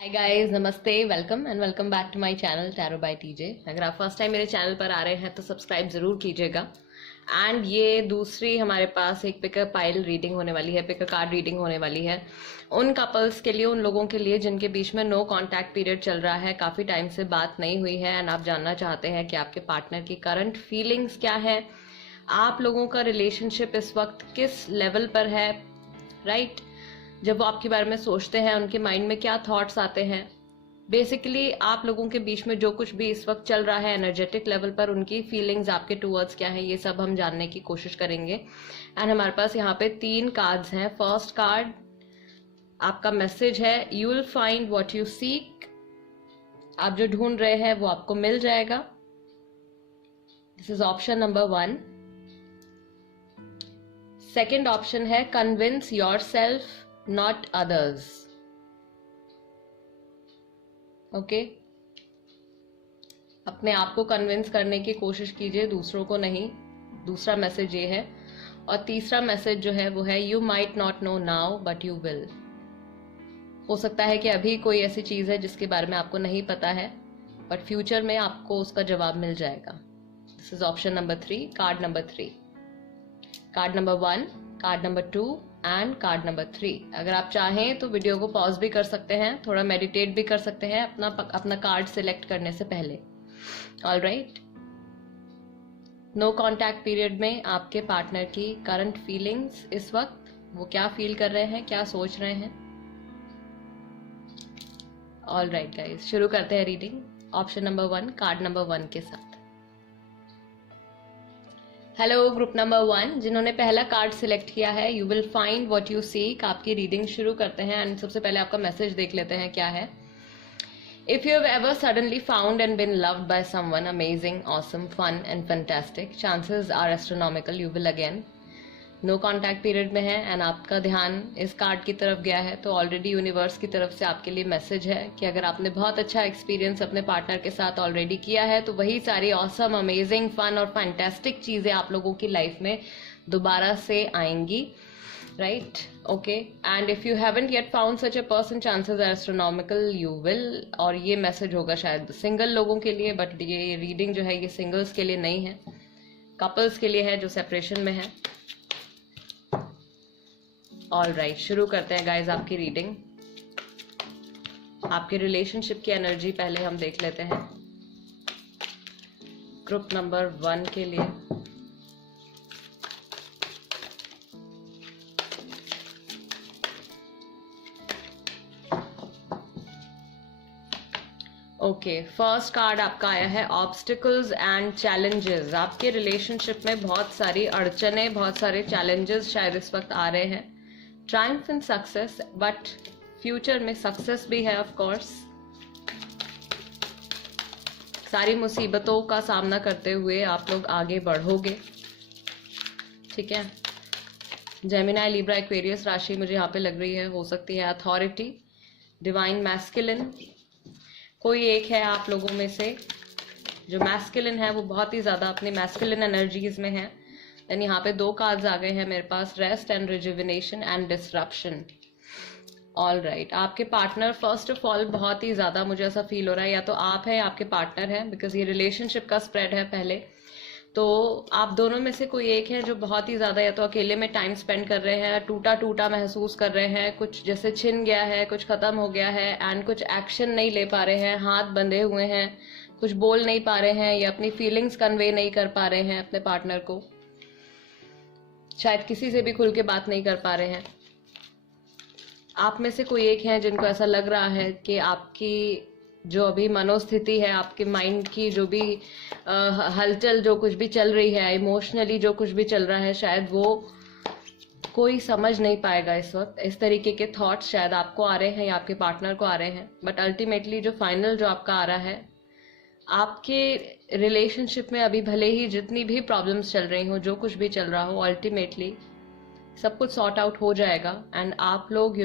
Hi guys, namaste, welcome and welcome back to my channel tarot by TJ. अगर आप first time मेरे channel पर आ रहे हैं तो सब्सक्राइब जरूर कीजिएगा। एंड ये दूसरी हमारे पास एक पिकर पाइल रीडिंग होने वाली है, पिकर कार्ड रीडिंग होने वाली है उन कपल्स के लिए, उन लोगों के लिए जिनके बीच में नो कांटेक्ट पीरियड चल रहा है, काफी टाइम से बात नहीं हुई है एंड आप जानना चाहते हैं कि आपके पार्टनर की करंट फीलिंग्स क्या है, आप लोगों का रिलेशनशिप इस वक्त किस लेवल पर है, राइट? जब वो आपके बारे में सोचते हैं उनके माइंड में क्या थॉट्स आते हैं, बेसिकली आप लोगों के बीच में जो कुछ भी इस वक्त चल रहा है एनर्जेटिक लेवल पर, उनकी फीलिंग्स आपके टूवर्ड्स क्या है, ये सब हम जानने की कोशिश करेंगे। एंड हमारे पास यहाँ पे 3 कार्ड्स हैं। फर्स्ट कार्ड आपका मैसेज है, you will find what you seek. आप जो ढूंढ रहे हैं वो आपको मिल जाएगा। This is option number 1। Second option है, convince yourself not others. Okay, अपने आप को कन्विंस करने की कोशिश कीजिए, दूसरों को नहीं। दूसरा मैसेज ये है। और तीसरा मैसेज जो है वो है, you might not know now but you will. हो सकता है कि अभी कोई ऐसी चीज है जिसके बारे में आपको नहीं पता है, बट फ्यूचर में आपको उसका जवाब मिल जाएगा। This is option number 3, card number 3। Card number 1, card number 2 and card number 3। अगर आप चाहें तो वीडियो को पॉज भी कर सकते हैं, थोड़ा मेडिटेट भी कर सकते हैं अपना कार्ड सिलेक्ट करने से पहले। All right, no contact period में आपके पार्टनर की करंट फीलिंग्स इस वक्त, वो क्या फील कर रहे हैं, क्या सोच रहे हैं। ऑल राइट गाइज, शुरू करते हैं reading option number 1, card number 1 के साथ। हेलो ग्रुप नंबर 1, जिन्होंने पहला कार्ड सिलेक्ट किया है, you will find what you seek. आपकी रीडिंग शुरू करते हैं एंड सबसे पहले आपका मैसेज देख लेते हैं क्या है। If you have ever suddenly found and been loved by someone amazing, awesome, fun and fantastic, chances are astronomical you will again. No contact period में है एंड आपका ध्यान इस कार्ड की तरफ गया है, तो ऑलरेडी यूनिवर्स की तरफ से आपके लिए मैसेज है कि अगर आपने बहुत अच्छा एक्सपीरियंस अपने पार्टनर के साथ ऑलरेडी किया है तो वही सारी ऑसम, अमेजिंग, फन और फैंटास्टिक चीजें आप लोगों की लाइफ में दोबारा से आएंगी, right? Okay, and if you haven't yet found such a person, chances are astronomical you will. और ये मैसेज होगा शायद सिंगल लोगों के लिए, बट ये रीडिंग जो है ये सिंगल्स के लिए नहीं है, कपल्स के लिए है जो सेपरेशन में है। ऑल राइट, शुरू करते हैं गाइज आपकी रीडिंग। आपके रिलेशनशिप की एनर्जी पहले हम देख लेते हैं ग्रुप नंबर 1 के लिए। ओके, फर्स्ट कार्ड आपका आया है, ऑब्स्टिकल्स एंड चैलेंजेस। आपके रिलेशनशिप में बहुत सारी अड़चने, बहुत सारे चैलेंजेस शायद इस वक्त आ रहे हैं। Triumph and success, but future में सक्सेस भी है ऑफ कोर्स। सारी मुसीबतों का सामना करते हुए आप लोग आगे बढ़ोगे, ठीक है? जेमिनाई, लिब्रा, एक्वेरियस राशि मुझे यहाँ पे लग रही है, हो सकती है अथॉरिटी, डिवाइन मैस्कुलिन। कोई एक है आप लोगों में से जो मैस्कुलिन है, वो बहुत ही ज्यादा अपनी मैस्कुलिन एनर्जीज में है। देन यहाँ पे 2 कार्ड्स आ गए हैं मेरे पास, rest and rejuvenation and disruption. All right, आपके पार्टनर फर्स्ट ऑफ ऑल बहुत ही ज्यादा मुझे ऐसा फील हो रहा है, या तो आप है, आपके पार्टनर है, बिकॉज ये रिलेशनशिप का स्प्रेड है पहले। तो आप दोनों में से कोई एक है जो बहुत ही ज्यादा या तो अकेले में टाइम स्पेंड कर रहे हैं, टूटा टूटा महसूस कर रहे हैं, कुछ जैसे छिन गया है, कुछ खत्म हो गया है एंड कुछ एक्शन नहीं ले पा रहे हैं, हाथ बंधे हुए हैं, कुछ बोल नहीं पा रहे हैं या अपनी फीलिंग्स कन्वे नहीं कर पा रहे हैं अपने पार्टनर को, शायद किसी से भी खुल के बात नहीं कर पा रहे हैं। आप में से कोई एक है जिनको ऐसा लग रहा है कि आपकी जो अभी मनोस्थिति है, आपके माइंड की जो भी हलचल, जो कुछ भी चल रही है, इमोशनली जो कुछ भी चल रहा है, शायद वो कोई समझ नहीं पाएगा इस वक्त। इस तरीके के थॉट्स शायद आपको आ रहे हैं या आपके पार्टनर को आ रहे हैं, बट अल्टीमेटली जो फाइनल जो आपका आ रहा है, आपके रिलेशनशिप में अभी भले ही जितनी भी प्रॉब्लम्स चल रही हो, जो कुछ भी चल रहा हो, अल्टीमेटली सब कुछ सॉर्ट आउट हो जाएगा एंड आप लोग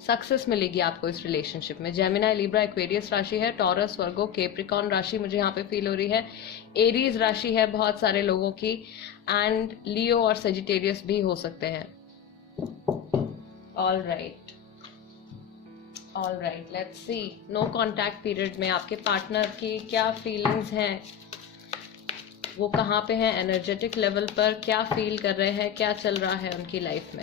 सक्सेस मिलेगी आपको इस रिलेशनशिप में। जेमिनाई, लिब्रा, एक्वेरियस राशि है, टॉरस, वर्गो, कैप्रिकॉर्न राशि मुझे यहाँ पे फील हो रही है, एरीज राशि है बहुत सारे लोगों की, एंड लियो और सेजिटेरियस भी हो सकते हैं। All right, all right, let's see no contact period में आपके पार्टनर की क्या फीलिंग्स हैं, वो कहाँ पे हैं एनर्जेटिक लेवल पर, क्या फील कर रहे हैं, क्या चल रहा है उनकी लाइफ में।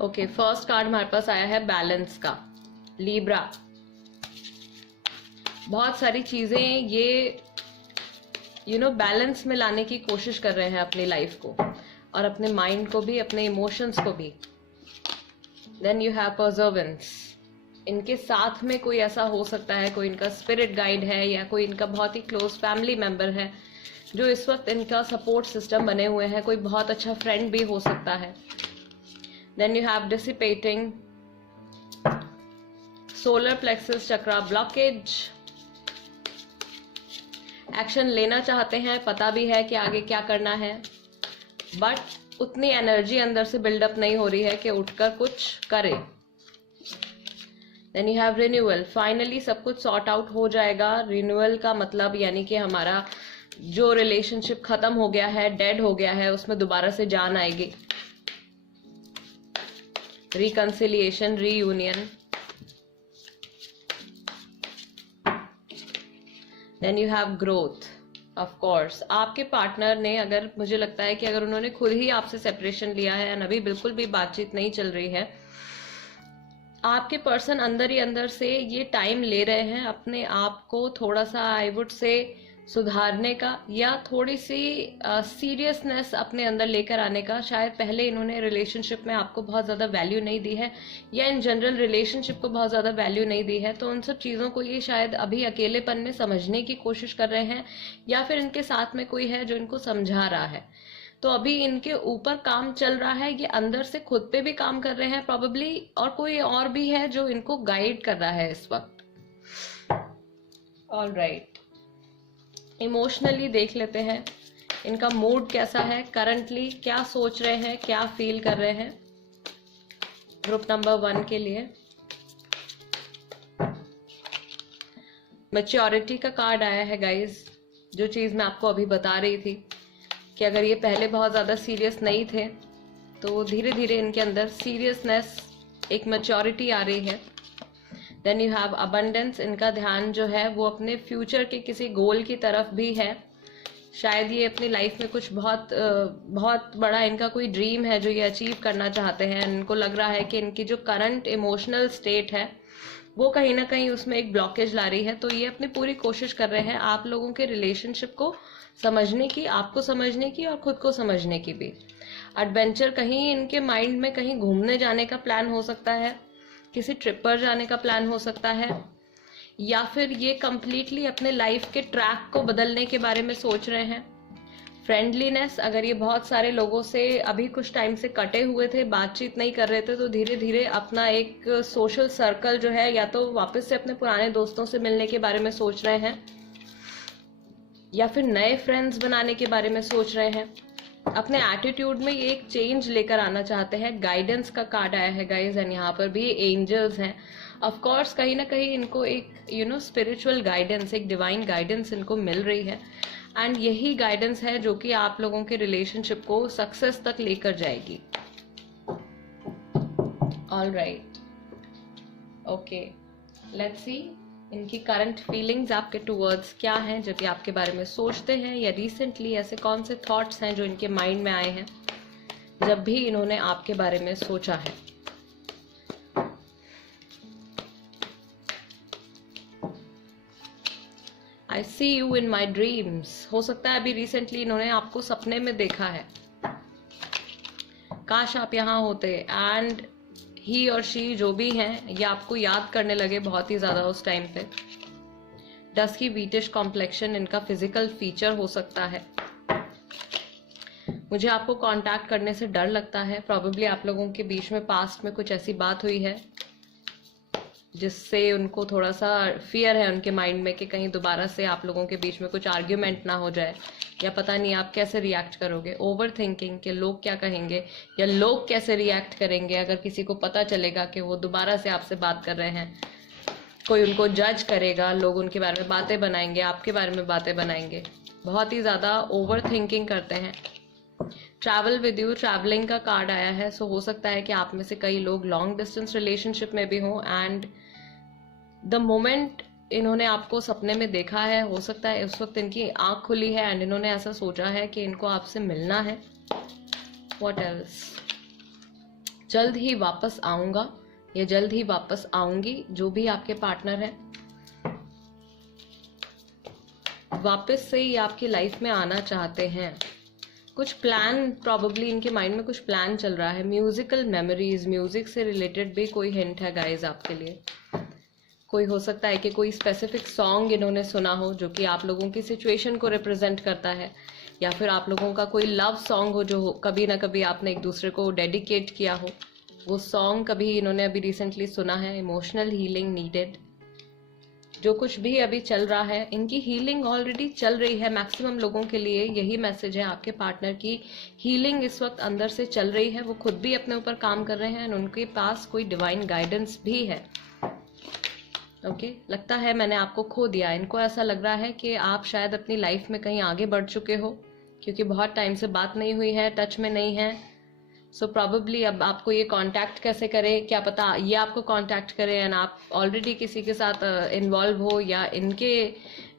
ओके, फर्स्ट कार्ड हमारे पास आया है बैलेंस का, लीब्रा। बहुत सारी चीजें ये बैलेंस में लाने की कोशिश कर रहे हैं अपनी लाइफ को, और अपने माइंड को भी, अपने इमोशंस को भी। Then you have perseverance. इनके साथ में कोई ऐसा हो सकता है, कोई इनका स्पिरिट गाइड है या कोई इनका बहुत ही क्लोज फैमिली मेंबर है जो इस वक्त इनका सपोर्ट सिस्टम बने हुए हैं, कोई बहुत अच्छा फ्रेंड भी हो सकता है। Then you have dissipating, solar plexus chakra blockage. Action लेना चाहते हैं, पता भी है कि आगे क्या करना है, बट उतनी एनर्जी अंदर से बिल्डअप नहीं हो रही है कि उठकर कुछ करे। Then you have renewal. Finally सब कुछ सॉर्ट आउट हो जाएगा। रिन्यूअल का मतलब यानी कि हमारा जो रिलेशनशिप खत्म हो गया है, डेड हो गया है, उसमें दोबारा से जान आएगी। Reconciliation, reunion. Then you have growth. Of course आपके पार्टनर ने, अगर मुझे लगता है कि अगर उन्होंने खुद ही आपसे सेपरेशन लिया है, अभी बिल्कुल भी बातचीत नहीं चल रही है, आपके पर्सन अंदर ही अंदर से ये टाइम ले रहे हैं अपने आप को थोड़ा सा, आई वुड से, सुधारने का, या थोड़ी सी सीरियसनेस अपने अंदर लेकर आने का। शायद पहले इन्होंने रिलेशनशिप में आपको बहुत ज़्यादा वैल्यू नहीं दी है, या इन जनरल रिलेशनशिप को बहुत ज़्यादा वैल्यू नहीं दी है, तो उन सब चीज़ों को ये शायद अभी अकेलेपन में समझने की कोशिश कर रहे हैं, या फिर इनके साथ में कोई है जो इनको समझा रहा है। तो अभी इनके ऊपर काम चल रहा है, ये अंदर से खुद पे भी काम कर रहे हैं प्रॉबेबली, और कोई और भी है जो इनको गाइड कर रहा है इस वक्त। ऑल राइट, इमोशनली देख लेते हैं इनका मूड कैसा है करंटली, क्या सोच रहे हैं, क्या फील कर रहे हैं। ग्रुप नंबर 1 के लिए मैच्योरिटी का कार्ड आया है गाइस। जो चीज़ मैं आपको अभी बता रही थी कि अगर ये पहले बहुत ज़्यादा सीरियस नहीं थे, तो धीरे धीरे इनके अंदर सीरियसनेस, एक मैच्योरिटी आ रही है। Then you have abundance. इनका ध्यान जो है वो अपने फ्यूचर के किसी गोल की तरफ भी है। शायद ये अपनी लाइफ में कुछ बहुत बड़ा इनका कोई ड्रीम है जो ये अचीव करना चाहते हैं। इनको लग रहा है कि इनकी जो करंट इमोशनल स्टेट है वो कहीं ना कहीं उसमें एक ब्लॉकेज ला रही है। तो ये अपनी पूरी कोशिश कर रहे हैं आप लोगों के रिलेशनशिप को समझने की, आपको समझने की, और खुद को समझने की भी। एडवेंचर, कहीं इनके माइंड में कहीं घूमने जाने का प्लान हो सकता है, किसी ट्रिप पर जाने का प्लान हो सकता है, या फिर ये कम्प्लीटली अपने लाइफ के ट्रैक को बदलने के बारे में सोच रहे हैं। फ्रेंडलीनेस, अगर ये बहुत सारे लोगों से अभी कुछ टाइम से कटे हुए थे, बातचीत नहीं कर रहे थे, तो धीरे धीरे अपना एक सोशल सर्कल जो है, या तो वापस से अपने पुराने दोस्तों से मिलने के बारे में सोच रहे हैं, या फिर नए फ्रेंड्स बनाने के बारे में सोच रहे हैं। अपने एटीट्यूड में ये एक चेंज लेकर आना चाहते हैं। गाइडेंस का कार्ड आया है गाइज, एंड यहाँ पर भी एंजल्स हैं। ऑफ कोर्स कहीं ना कहीं इनको एक स्पिरिचुअल गाइडेंस, एक डिवाइन गाइडेंस इनको मिल रही है, एंड यही गाइडेंस है जो कि आप लोगों के रिलेशनशिप को सक्सेस तक लेकर जाएगी। All right, okay, let's see इनकी करंट फीलिंग्स आपके टूवर्ड्स क्या हैं जब ये आपके बारे में सोचते हैं, या रिसेंटली ऐसे कौन से थॉट्स हैं जो इनके माइंड में आए हैं जब भी इन्होंने आपके बारे में सोचा है। आई सी यू इन माई ड्रीम्स। हो सकता है अभी रिसेंटली इन्होंने आपको सपने में देखा है, काश आप यहाँ होते, एंड ही और शी जो भी हैं ये आपको याद करने लगे बहुत ही ज़्यादा उस टाइम पे। डस्की व्हीटिश कॉम्प्लेक्शन इनका फिजिकल फीचर हो सकता है। मुझे आपको कांटेक्ट करने से डर लगता है। प्रॉबेबली आप लोगों के बीच में पास्ट में कुछ ऐसी बात हुई है जिससे उनको थोड़ा सा फियर है उनके माइंड में कि कहीं दोबारा से आप लोगों के बीच में कुछ आर्ग्यूमेंट ना हो जाए, या पता नहीं आप कैसे रिएक्ट करोगे। ओवर थिंकिंग कि लोग क्या कहेंगे या लोग कैसे रिएक्ट करेंगे अगर किसी को पता चलेगा कि वो दोबारा से आपसे बात कर रहे हैं। कोई उनको जज करेगा, लोग उनके बारे में बातें बनाएंगे, आपके बारे में बातें बनाएंगे। बहुत ही ज़्यादा ओवर थिंकिंग करते हैं। ट्रैवल विद यू, ट्रैवलिंग का कार्ड आया है। सो हो सकता है कि आप में से कई लोग लॉन्ग डिस्टेंस रिलेशनशिप में भी हों एंड द मोमेंट इन्होंने आपको सपने में देखा है, हो सकता है उस वक्त इनकी आंख खुली है एंड इन्होंने ऐसा सोचा है कि इनको आपसे मिलना है। What else? जल्द ही वापस आऊंगा या जल्द ही वापस आऊंगी, जो भी आपके पार्टनर है वापस से ही आपकी लाइफ में आना चाहते हैं। कुछ प्लान प्रॉबेबली इनके माइंड में कुछ प्लान चल रहा है। म्यूजिकल मेमोरीज, म्यूजिक से रिलेटेड भी कोई हिंट है गाइज आपके लिए। कोई हो सकता है कि कोई स्पेसिफिक सॉन्ग इन्होंने सुना हो जो कि आप लोगों की सिचुएशन को रिप्रेजेंट करता है, या फिर आप लोगों का कोई लव सॉन्ग हो जो कभी ना कभी आपने एक दूसरे को डेडिकेट किया हो। वो सॉन्ग कभी इन्होंने अभी रिसेंटली सुना है। Emotional healing needed. जो कुछ भी अभी चल रहा है, इनकी हीलिंग ऑलरेडी चल रही है। मैक्सिमम लोगों के लिए यही मैसेज है, आपके पार्टनर की हीलिंग इस वक्त अंदर से चल रही है। वो खुद भी अपने ऊपर काम कर रहे हैं और उनके पास कोई डिवाइन गाइडेंस भी है। ओके, लगता है मैंने आपको खो दिया। इनको ऐसा लग रहा है कि आप शायद अपनी लाइफ में कहीं आगे बढ़ चुके हो, क्योंकि बहुत टाइम से बात नहीं हुई है, टच में नहीं है। सो प्रॉबेबली अब आपको ये कांटेक्ट कैसे करे, क्या पता ये आपको कांटेक्ट करे एंड आप ऑलरेडी किसी के साथ इन्वॉल्व हो, या इनके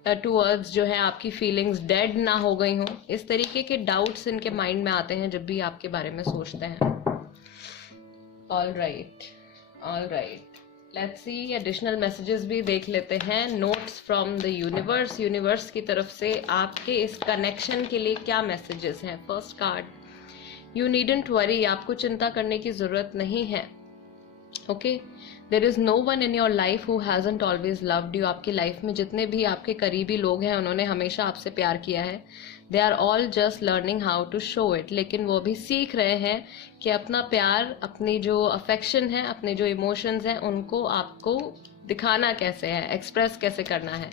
टूवर्ड्स जो है आपकी फीलिंग्स डेड ना हो गई हो। इस तरीके के डाउट्स इनके माइंड में आते हैं जब भी आपके बारे में सोचते हैं। All right, all right, let's C additional messages भी देख लेते हैं। Notes from the universe, universe की तरफ से आपके इस कनेक्शन के लिए क्या मैसेजेस हैं। First card, you needn't worry, आपको चिंता करने की जरूरत नहीं है। Okay, there is no one in your life who hasn't always loved you. आपकी लाइफ में जितने भी आपके करीबी लोग हैं उन्होंने हमेशा आपसे प्यार किया है। They are all just learning how to show it, लेकिन वो भी सीख रहे हैं कि अपना प्यार, अपनी जो अफेक्शन है, अपने जो इमोशंस हैं उनको आपको दिखाना कैसे है, एक्सप्रेस कैसे करना है।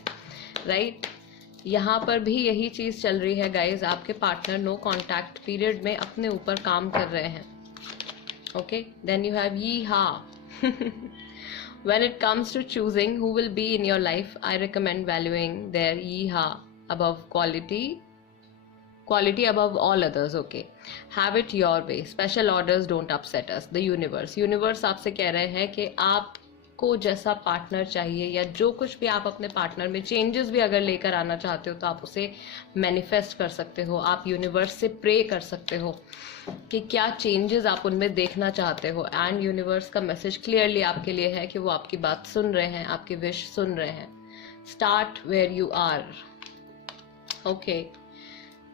राइट, यहाँ पर भी यही चीज चल रही है गाइज। आपके पार्टनर नो कॉन्टैक्ट पीरियड में अपने ऊपर काम कर रहे हैं। ओके, देन यू हैव यी हा। When it comes to choosing who will be in your life, I recommend valuing their yeehaw above quality above all others. Okay, have it your way. Special orders don't upset us. The universe आपसे कह रहे हैं कि आपको जैसा partner चाहिए, या जो कुछ भी आप अपने पार्टनर में चेंजेस भी अगर लेकर आना चाहते हो तो आप उसे मैनिफेस्ट कर सकते हो। आप यूनिवर्स से प्रे कर सकते हो कि क्या चेंजेस आप उनमें देखना चाहते हो। एंड यूनिवर्स का मैसेज क्लियरली आपके लिए है कि वो आपकी बात सुन रहे हैं, आपकी विश सुन रहे हैं। Start where you are. Okay,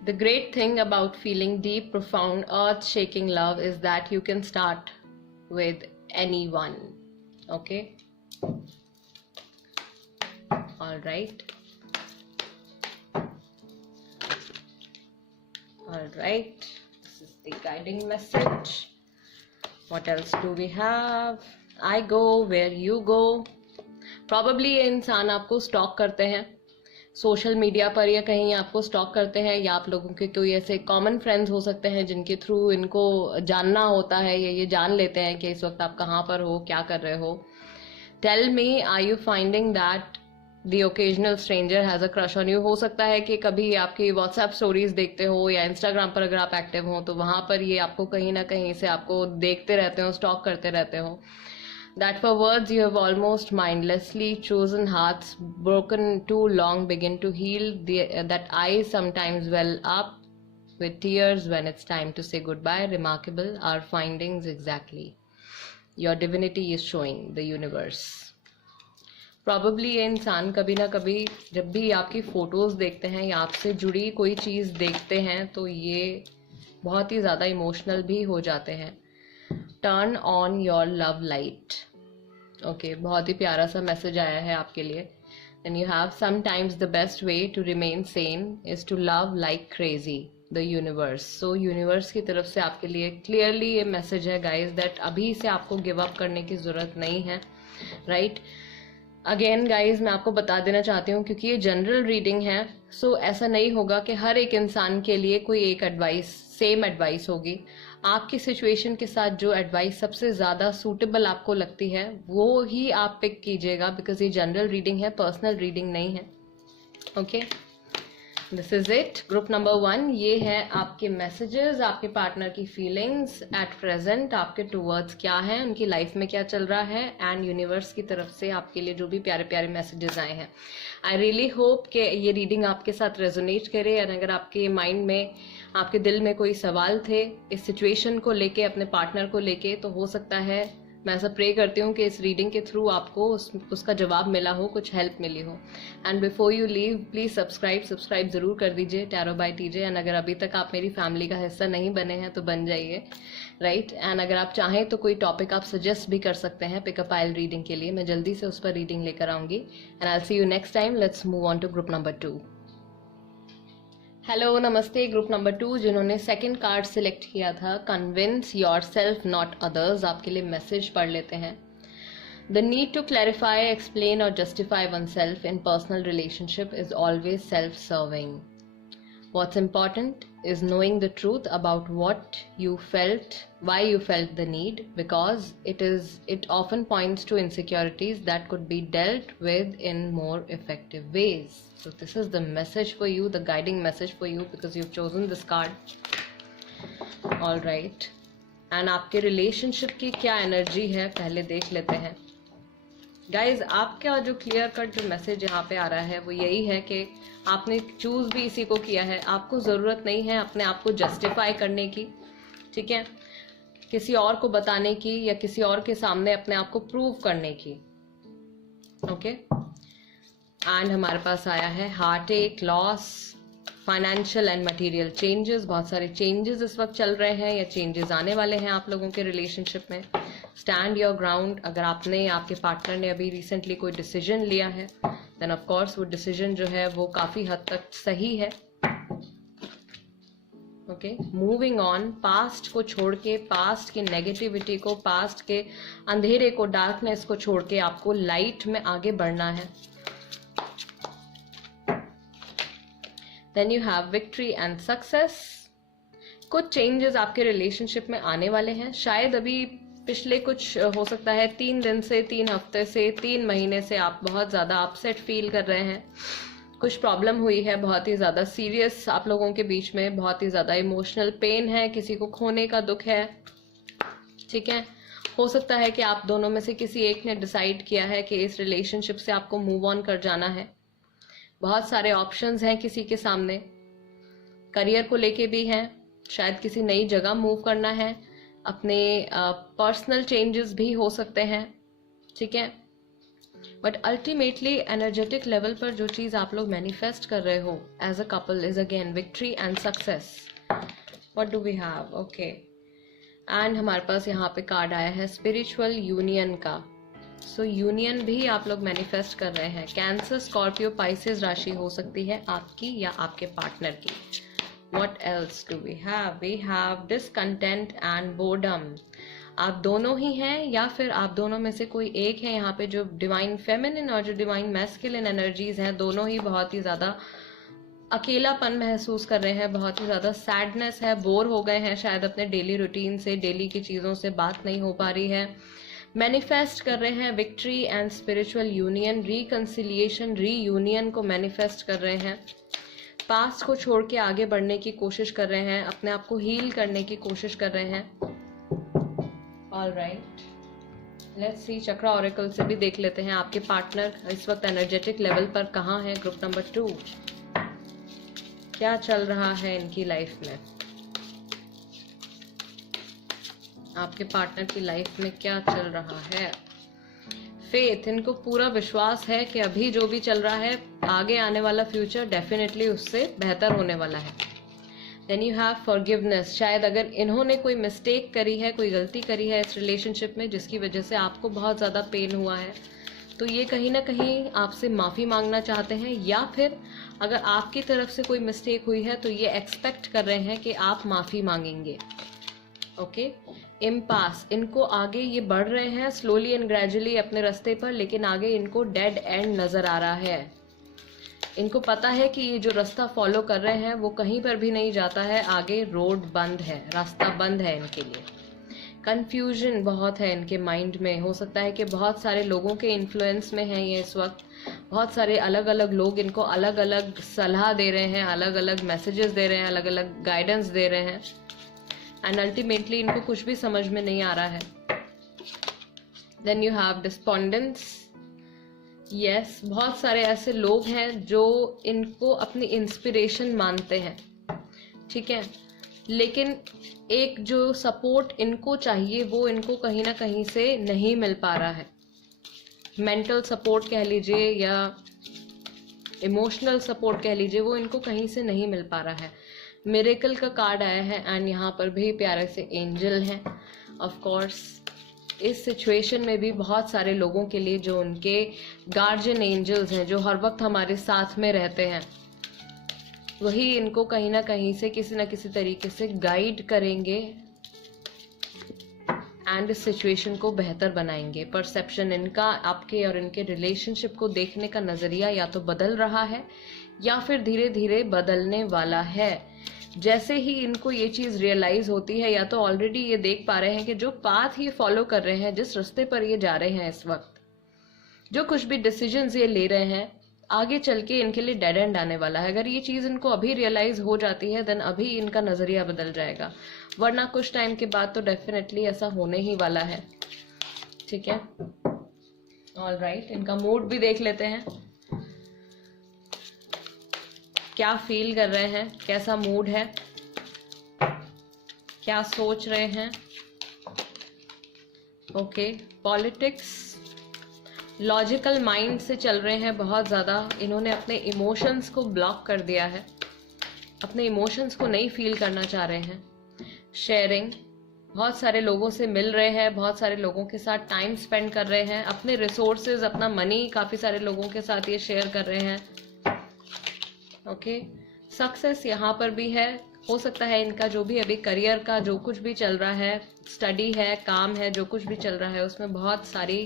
the great thing about feeling deep, profound, earth-shaking love is that you can start with anyone. Okay, all right, all right, this is the guiding message. What else do we have? I go where you go. Probably ये इंसान आपको stock करते हैं social media पर, या कहीं आपको stock करते हैं, या आप लोगों के कोई ऐसे कॉमन फ्रेंड्स हो सकते हैं जिनके थ्रू इनको जानना होता है, या ये जान लेते हैं कि इस वक्त आप कहाँ पर हो, क्या कर रहे हो। Tell me, are you finding that the occasional stranger has a crush on you. हो सकता है कि कभी आपकी व्हाट्सएप स्टोरीज देखते हो या इंस्टाग्राम पर अगर आप एक्टिव हो तो वहां पर ये आपको कहीं ना कहीं से आपको देखते रहते हो, स्टॉक करते रहते हो। That for words you have almost mindlessly chosen hearts broken too long begin to heal, that eyes sometimes well up with tears when it's time to say goodbye. Remarkable our findings exactly. Your divinity is showing the universe. Probably ये इंसान कभी ना कभी जब भी आपकी photos देखते हैं या आपसे जुड़ी कोई चीज देखते हैं तो ये बहुत ही ज्यादा इमोशनल भी हो जाते हैं। Turn on your love light. Okay, बहुत ही प्यारा सा मैसेज आया है आपके लिए। And you have sometimes the best way to remain sane is to love like crazy the universe. So universe की तरफ से आपके लिए क्लियरली ये मैसेज है गाइज दैट अभी से आपको गिव अप करने की जरूरत नहीं है। राइट, अगेन गाइज मैं आपको बता देना चाहती हूँ क्योंकि ये जनरल रीडिंग है, सो ऐसा नहीं होगा कि हर एक इंसान के लिए कोई एक एडवाइस सेम एडवाइस होगी। आपकी सिचुएशन के साथ जो एडवाइस सबसे ज़्यादा सूटेबल आपको लगती है वो ही आप पिक कीजिएगा, बिकॉज ये जनरल रीडिंग है, पर्सनल रीडिंग नहीं है। Okay, this is it. Group number 1, ये है आपके मैसेजेस, आपके पार्टनर की फीलिंग्स एट प्रेजेंट आपके टूवर्ड्स क्या है, उनकी लाइफ में क्या चल रहा है, एंड यूनिवर्स की तरफ से आपके लिए जो भी प्यारे प्यारे मैसेजेस आए हैं। आई रियली होप कि ये रीडिंग आपके साथ रेजोनेट करे, और अगर आपके माइंड में, आपके दिल में कोई सवाल थे इस सिचुएशन को लेके, अपने पार्टनर को लेके, तो हो सकता है, मैं ऐसा प्रे करती हूँ कि इस रीडिंग के थ्रू आपको उसका जवाब मिला हो, कुछ हेल्प मिली हो। And before you leave please subscribe जरूर कर दीजिए टैरो बाय टीजे। एंड अगर अभी तक आप मेरी फैमिली का हिस्सा नहीं बने हैं तो बन जाइए, राइट। एंड अगर आप चाहें तो कोई टॉपिक आप सजेस्ट भी कर सकते हैं पिकअप आइल रीडिंग के लिए, मैं जल्दी से उस पर रीडिंग लेकर आऊंगी। And I will see you next time. Let's move on to group number 2। Hello, namaste. Group number 2 जिन्होंने सेकंड कार्ड सिलेक्ट किया था, कन्विंस योरसेल्फ नॉट अदर्स, आपके लिए मैसेज पढ़ लेते हैं। The need to clarify, explain और justify oneself in personal relationship is always self-serving. What's important is knowing the truth about what you felt, why you felt the need, because it often points to insecurities that could be dealt with in more effective ways. So this is the message for you, the guiding message for you, because you've chosen this card. All right. And आपके relationship की क्या energy है पहले देख लेते हैं। Guys, आपका जो क्लियर कट जो मैसेज यहाँ पे आ रहा है वो यही है कि आपने चूज भी इसी को किया है, आपको ज़रूरत नहीं है अपने आप को जस्टिफाई करने की, ठीक है, किसी और को बताने की या किसी और के सामने अपने आप को प्रूव करने की। ओके। एंड हमारे पास आया है हार्ट एक, loss, financial and material changes. बहुत सारे चेंजेस इस वक्त चल रहे हैं या चेंजेस आने वाले हैं आप लोगों के रिलेशनशिप में। स्टैंड योर ग्राउंड, अगर आपने, आपके पार्टनर ने अभी रिसेंटली कोई डिसीजन लिया है, देन ऑफ कोर्स वो डिसीजन जो है वो काफ़ी हद तक सही है। ओके, मूविंग ऑन, पास्ट को छोड़ के, पास्ट की नेगेटिविटी को, पास्ट के अंधेरे को, डार्कनेस को छोड़ के आपको लाइट में आगे बढ़ना है। Then you have victory and success. कुछ चेंजेस आपके रिलेशनशिप में आने वाले हैं, शायद अभी पिछले कुछ हो सकता है 3 दिन से, 3 हफ्ते से, 3 महीने से आप बहुत ज़्यादा अपसेट फील कर रहे हैं, कुछ प्रॉब्लम हुई है, बहुत ही ज़्यादा सीरियस आप लोगों के बीच में, बहुत ही ज़्यादा इमोशनल पेन है, किसी को खोने का दुख है, ठीक है। हो सकता है कि आप दोनों में से किसी एक ने डिसाइड किया है कि इस रिलेशनशिप से आपको मूव ऑन कर जाना है। बहुत सारे ऑप्शंस हैं किसी के सामने, करियर को लेके भी हैं, शायद किसी नई जगह मूव करना है, अपने पर्सनल चेंजेस भी हो सकते हैं, ठीक है। बट अल्टीमेटली एनर्जेटिक लेवल पर जो चीज़ आप लोग मैनिफेस्ट कर रहे हो as a couple is again victory and success. What do we have? Okay, and हमारे पास यहाँ पे कार्ड आया है स्पिरिचुअल यूनियन का। सो यूनियन भी आप लोग मैनिफेस्ट कर रहे हैं। कैंसर, स्कॉर्पियो, पाइसेस राशि हो सकती है आपकी या आपके पार्टनर की। What else do we have? We have discontent and boredom. आप दोनों ही हैं या फिर आप दोनों में से कोई एक है यहाँ पे जो डिवाइन फेमिनिन और जो डिवाइन मैस्कुलिन एनर्जीज हैं, दोनों ही बहुत ही ज़्यादा अकेलापन महसूस कर रहे हैं, बहुत ही ज़्यादा सैडनेस है, बोर हो गए हैं शायद अपने डेली रूटीन से, डेली की चीज़ों से बात नहीं हो पा रही है। मैनिफेस्ट कर रहे हैं victory and spiritual union, reconciliation, reunion को मैनिफेस्ट कर रहे हैं। पास्ट को छोड़ के आगे बढ़ने की कोशिश कर रहे हैं, अपने आप को हील करने की कोशिश कर रहे हैं। All right, let's C, chakra oracle से भी देख लेते हैं आपके पार्टनर इस वक्त एनर्जेटिक लेवल पर कहाँ है। ग्रुप नंबर 2, क्या चल रहा है इनकी लाइफ में, आपके पार्टनर की लाइफ में क्या चल रहा है। फेथ, इनको पूरा विश्वास है कि अभी जो भी चल रहा है, आगे आने वाला फ्यूचर डेफिनेटली उससे बेहतर होने वाला है। देन यू हैव फॉरगिवनेस, शायद अगर इन्होंने कोई मिस्टेक करी है, कोई गलती करी है इस रिलेशनशिप में जिसकी वजह से आपको बहुत ज़्यादा पेन हुआ है, तो ये कहीं ना कहीं आपसे माफ़ी मांगना चाहते हैं, या फिर अगर आपकी तरफ से कोई मिस्टेक हुई है तो ये एक्सपेक्ट कर रहे हैं कि आप माफ़ी मांगेंगे। ओके, इम्पास, इनको आगे ये बढ़ रहे हैं स्लोली एंड ग्रेजुअली अपने रास्ते पर, लेकिन आगे इनको डेड एंड नज़र आ रहा है। इनको पता है कि ये जो रास्ता फॉलो कर रहे हैं वो कहीं पर भी नहीं जाता है, आगे रोड बंद है, रास्ता बंद है इनके लिए। कंफ्यूजन बहुत है इनके माइंड में। हो सकता है कि बहुत सारे लोगों के इन्फ्लुएंस में है ये इस वक्त। बहुत सारे अलग अलग लोग इनको अलग अलग सलाह दे रहे हैं, अलग अलग मैसेजेस दे रहे हैं, अलग अलग गाइडेंस दे रहे हैं, एंड अल्टीमेटली इनको कुछ भी समझ में नहीं आ रहा है। Then you have despondence. Yes, बहुत सारे ऐसे लोग हैं जो इनको अपनी इंस्पिरेशन मानते हैं, ठीक है, लेकिन एक जो सपोर्ट इनको चाहिए वो इनको कहीं ना कहीं से नहीं मिल पा रहा है। मेंटल सपोर्ट कह लीजिए या इमोशनल सपोर्ट कह लीजिए, वो इनको कहीं से नहीं मिल पा रहा है। मिरेकल का कार्ड आया है एंड यहाँ पर भी प्यारे से एंजल हैं। ऑफ कोर्स इस सिचुएशन में भी बहुत सारे लोगों के लिए जो उनके गार्जियन एंजल्स हैं, जो हर वक्त हमारे साथ में रहते हैं, वही इनको कहीं ना कहीं से किसी ना किसी तरीके से गाइड करेंगे एंड इस सिचुएशन को बेहतर बनाएंगे। परसेप्शन इनका आपके और इनके रिलेशनशिप को देखने का नजरिया या तो बदल रहा है या फिर धीरे धीरे बदलने वाला है। जैसे ही इनको ये चीज रियलाइज होती है, या तो ऑलरेडी ये देख पा रहे हैं कि जो पाथ ये फॉलो कर रहे हैं, जिस रास्ते पर ये जा रहे हैं इस वक्त, जो कुछ भी डिसीजंस ये ले रहे हैं, आगे चल के इनके लिए डेड एंड आने वाला है। अगर ये चीज इनको अभी रियलाइज हो जाती है देन अभी इनका नजरिया बदल जाएगा, वरना कुछ टाइम के बाद तो डेफिनेटली ऐसा होने ही वाला है। ठीक है, ऑलराइट, इनका मूड भी देख लेते हैं, क्या फील कर रहे हैं, कैसा मूड है, क्या सोच रहे हैं। ओके, पॉलिटिक्स, लॉजिकल माइंड से चल रहे हैं बहुत ज़्यादा। इन्होंने अपने इमोशंस को ब्लॉक कर दिया है, अपने इमोशंस को नहीं फील करना चाह रहे हैं। शेयरिंग, बहुत सारे लोगों से मिल रहे हैं, बहुत सारे लोगों के साथ टाइम स्पेंड कर रहे हैं, अपने रिसोर्सेज, अपना मनी काफ़ी सारे लोगों के साथ ये शेयर कर रहे हैं। ओके, सक्सेस यहाँ पर भी है। हो सकता है इनका जो भी अभी करियर का जो कुछ भी चल रहा है, स्टडी है, काम है, जो कुछ भी चल रहा है, उसमें बहुत सारी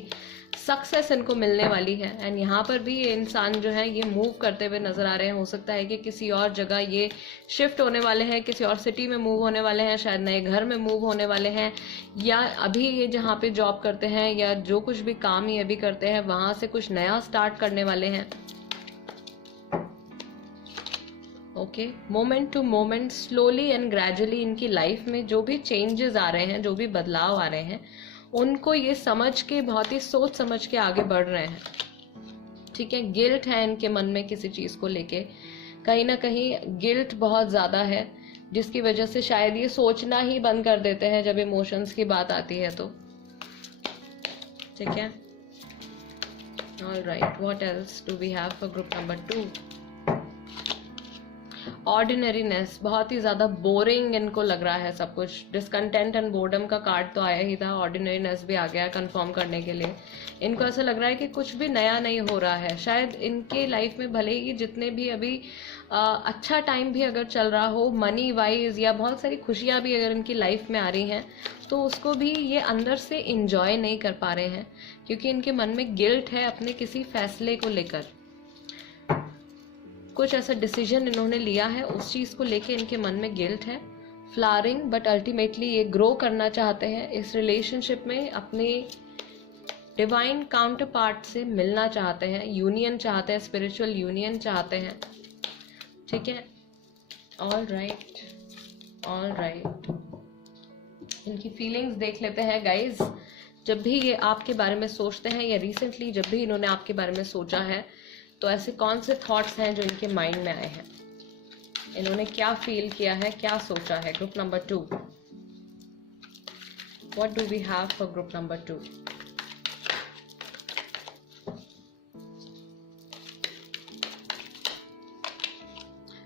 सक्सेस इनको मिलने वाली है। एंड यहाँ पर भी ये इंसान जो है ये मूव करते हुए नजर आ रहे हैं। हो सकता है कि किसी और जगह ये शिफ्ट होने वाले हैं, किसी और सिटी में मूव होने वाले हैं, शायद नए घर में मूव होने वाले हैं, या अभी ये जहाँ पे जॉब करते हैं या जो कुछ भी काम ये अभी करते हैं वहां से कुछ नया स्टार्ट करने वाले हैं। Okay, moment to moment, slowly and gradually इनकी लाइफ में जो भी चेंजेस आ रहे हैं, जो भी बदलाव आ रहे हैं, उनको ये समझ के, बहुत ही सोच समझ के आगे बढ़ रहे हैं। ठीक है, गिल्ट है इनके मन में किसी चीज को लेके, कहीं ना कहीं गिल्ट बहुत ज्यादा है, जिसकी वजह से शायद ये सोचना ही बंद कर देते हैं जब इमोशंस की बात आती है तो। ठीक है, all right, what else do we have for group number 2? Ordinariness, बहुत ही ज्यादा बोरिंग इनको लग रहा है सब कुछ। डिसकंटेंट एंड बोर्डम का कार्ड तो आया ही था, ऑर्डिनरीनेस भी आ गया कंफर्म करने के लिए। इनको ऐसा लग रहा है कि कुछ भी नया नहीं हो रहा है। शायद इनके लाइफ में भले ही जितने भी अभी अच्छा टाइम भी अगर चल रहा हो, मनी वाइज, या बहुत सारी खुशियां भी अगर इनकी लाइफ में आ रही हैं, तो उसको भी ये अंदर से इंजॉय नहीं कर पा रहे हैं, क्योंकि इनके मन में गिल्ट है अपने किसी फैसले को लेकर। कुछ ऐसा डिसीजन इन्होंने लिया है, उस चीज को लेके इनके मन में गिल्ट है। फ्लावरिंग, बट अल्टीमेटली ये ग्रो करना चाहते हैं इस रिलेशनशिप में, अपने डिवाइन काउंटर पार्ट से मिलना चाहते हैं, यूनियन चाहते हैं, स्पिरिचुअल यूनियन चाहते हैं। ठीक है, ऑल राइट, इनकी फीलिंग्स देख लेते हैं गाइज। जब भी ये आपके बारे में सोचते हैं, या रिसेंटली जब भी इन्होंने आपके बारे में सोचा है, तो ऐसे कौन से थॉट्स हैं जो इनके माइंड में आए हैं, इन्होंने क्या फील किया है, क्या सोचा है। Group number 2, what do we have for group number 2?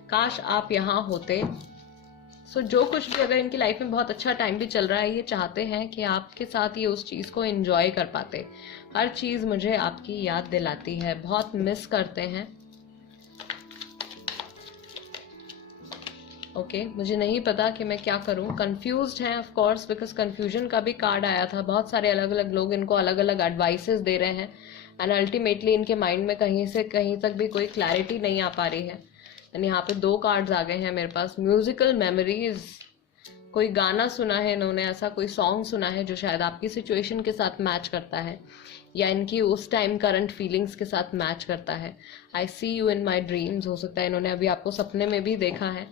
काश आप यहाँ होते। सो जो कुछ भी अगर इनकी लाइफ में बहुत अच्छा टाइम भी चल रहा है, ये चाहते हैं कि आपके साथ ये उस चीज को एंजॉय कर पाते। हर चीज मुझे आपकी याद दिलाती है, बहुत मिस करते हैं। ओके, मुझे नहीं पता कि मैं क्या करूं, कंफ्यूज्ड हैं ऑफ कोर्स, बिकॉज कंफ्यूजन का भी कार्ड आया था। बहुत सारे अलग अलग लोग इनको अलग अलग एडवाइसेस दे रहे हैं, एंड अल्टीमेटली इनके माइंड में कहीं से कहीं तक भी कोई क्लैरिटी नहीं आ पा रही है। एंड यहाँ पे 2 कार्ड्स आ गए हैं मेरे पास, म्यूजिकल मेमोरीज। कोई गाना सुना है इन्होंने, ऐसा कोई सॉन्ग सुना है जो शायद आपकी सिचुएशन के साथ मैच करता है या इनकी उस टाइम करंट फीलिंग्स के साथ मैच करता है। आई सी यू इन माई ड्रीम्स, हो सकता है इन्होंने अभी आपको सपने में भी देखा है।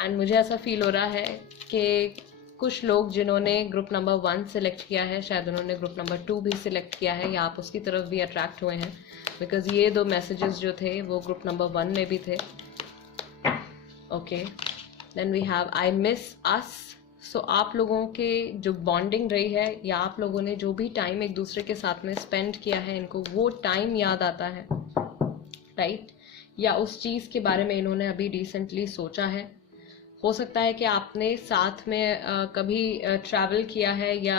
एंड मुझे ऐसा फील हो रहा है कि कुछ लोग जिन्होंने ग्रुप नंबर 1 सिलेक्ट किया है, शायद उन्होंने ग्रुप नंबर 2 भी सिलेक्ट किया है या आप उसकी तरफ भी अट्रैक्ट हुए हैं, बिकॉज ये 2 मैसेजेस जो थे वो ग्रुप नंबर 1 में भी थे। Okay, then we have I miss us. सो आप लोगों के जो बॉन्डिंग रही है या आप लोगों ने जो भी टाइम एक दूसरे के साथ में स्पेंड किया है, इनको वो टाइम याद आता है, राइट? या उस चीज़ के बारे में इन्होंने अभी रिसेंटली सोचा है। हो सकता है कि आपने साथ में कभी ट्रैवल किया है या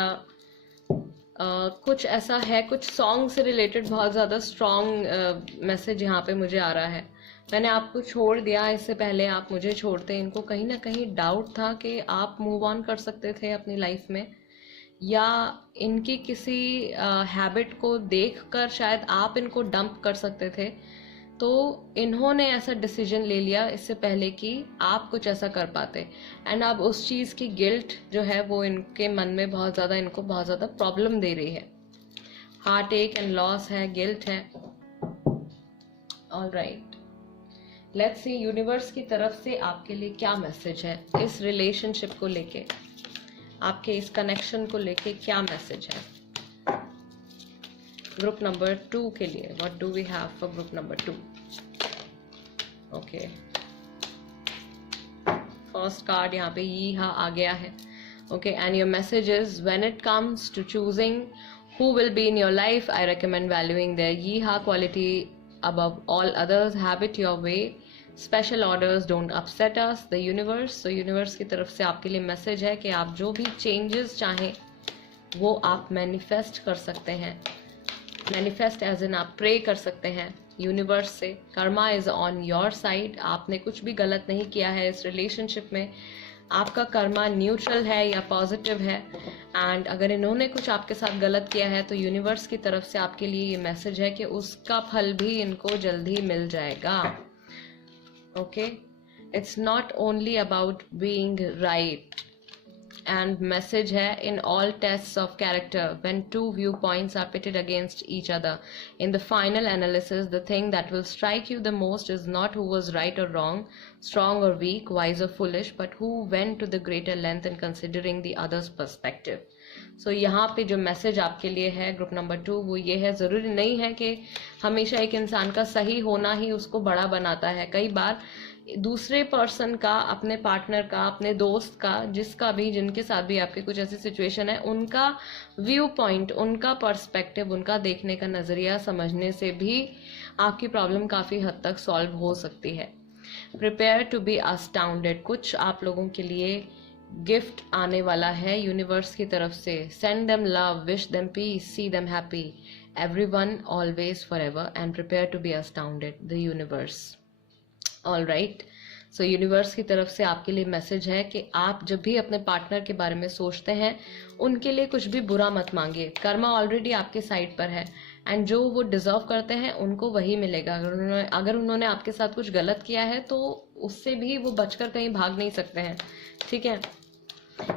कुछ ऐसा है, कुछ सॉन्ग से रिलेटेड बहुत ज़्यादा स्ट्रॉन्ग मैसेज यहाँ पे मुझे आ रहा है। मैंने आपको छोड़ दिया, इससे पहले आप मुझे छोड़ते। इनको कहीं ना कहीं डाउट था कि आप मूव ऑन कर सकते थे अपनी लाइफ में, या इनकी किसी हैबिट को देखकर शायद आप इनको डंप कर सकते थे। तो इन्होंने ऐसा डिसीजन ले लिया इससे पहले कि आप कुछ ऐसा कर पाते, एंड अब उस चीज़ की गिल्ट जो है वो इनके मन में बहुत ज़्यादा, इनको बहुत ज़्यादा प्रॉब्लम दे रही है। हार्ट एक एंड लॉस है, गिल्ट है। All right, let's C universe की तरफ से आपके लिए क्या मैसेज है इस रिलेशनशिप को लेके, आपके इस कनेक्शन को लेके क्या मैसेज है ग्रुप नंबर 2 के लिए। What do we have for group number 2? Okay, first card यहाँ पे यीहा आ गया है। Okay, and your message is when it comes to choosing who will be in your life, I recommend valuing their yeehaw quality above all others. Have it your way. Special orders don't upset us. The universe, so universe की तरफ से आपके लिए message है कि आप जो भी चेंजेस चाहें वो आप मैनिफेस्ट कर सकते हैं। मैनिफेस्ट एज इन आप प्रे कर सकते हैं यूनिवर्स से। Karma is on your side. आपने कुछ भी गलत नहीं किया है इस रिलेशनशिप में, आपका कर्मा न्यूट्रल है या पॉजिटिव है। एंड अगर इन्होंने कुछ आपके साथ गलत किया है तो यूनिवर्स की तरफ से आपके लिए ये मैसेज है कि उसका फल भी इनको जल्द ही मिल जाएगा। Okay, it's not only about being right. And message है in all tests of character when two view points are pitted against each other in the final analysis the thing that will strike you the most is not who was right और wrong, strong or weak, wise or foolish, but who went to the greater length in considering the other's perspective. So यहाँ पे जो message आपके लिए है group number 2 वो ये है, ज़रूरी नहीं है कि हमेशा एक इंसान का सही होना ही उसको बड़ा बनाता है। कई बार दूसरे पर्सन का, अपने पार्टनर का, अपने दोस्त का, जिसका भी, जिनके साथ भी आपके कुछ ऐसी सिचुएशन है, उनका व्यू पॉइंट, उनका पर्सपेक्टिव, उनका देखने का नज़रिया समझने से भी आपकी प्रॉब्लम काफ़ी हद तक सॉल्व हो सकती है। प्रिपेयर टू बी अस्टाउंडेड, कुछ आप लोगों के लिए गिफ्ट आने वाला है यूनिवर्स की तरफ से। Send them love, wish them peace, see them happy, everyone, always, forever, and prepare to be astounded, the universe. All right, so universe की तरफ से आपके लिए मैसेज है कि आप जब भी अपने पार्टनर के बारे में सोचते हैं उनके लिए कुछ भी बुरा मत मांगिए। कर्मा ऑलरेडी आपके साइड पर है एंड जो वो डिजर्व करते हैं उनको वही मिलेगा। अगर उन्होंने आपके साथ कुछ गलत किया है तो उससे भी वो बचकर कहीं भाग नहीं सकते हैं, ठीक है।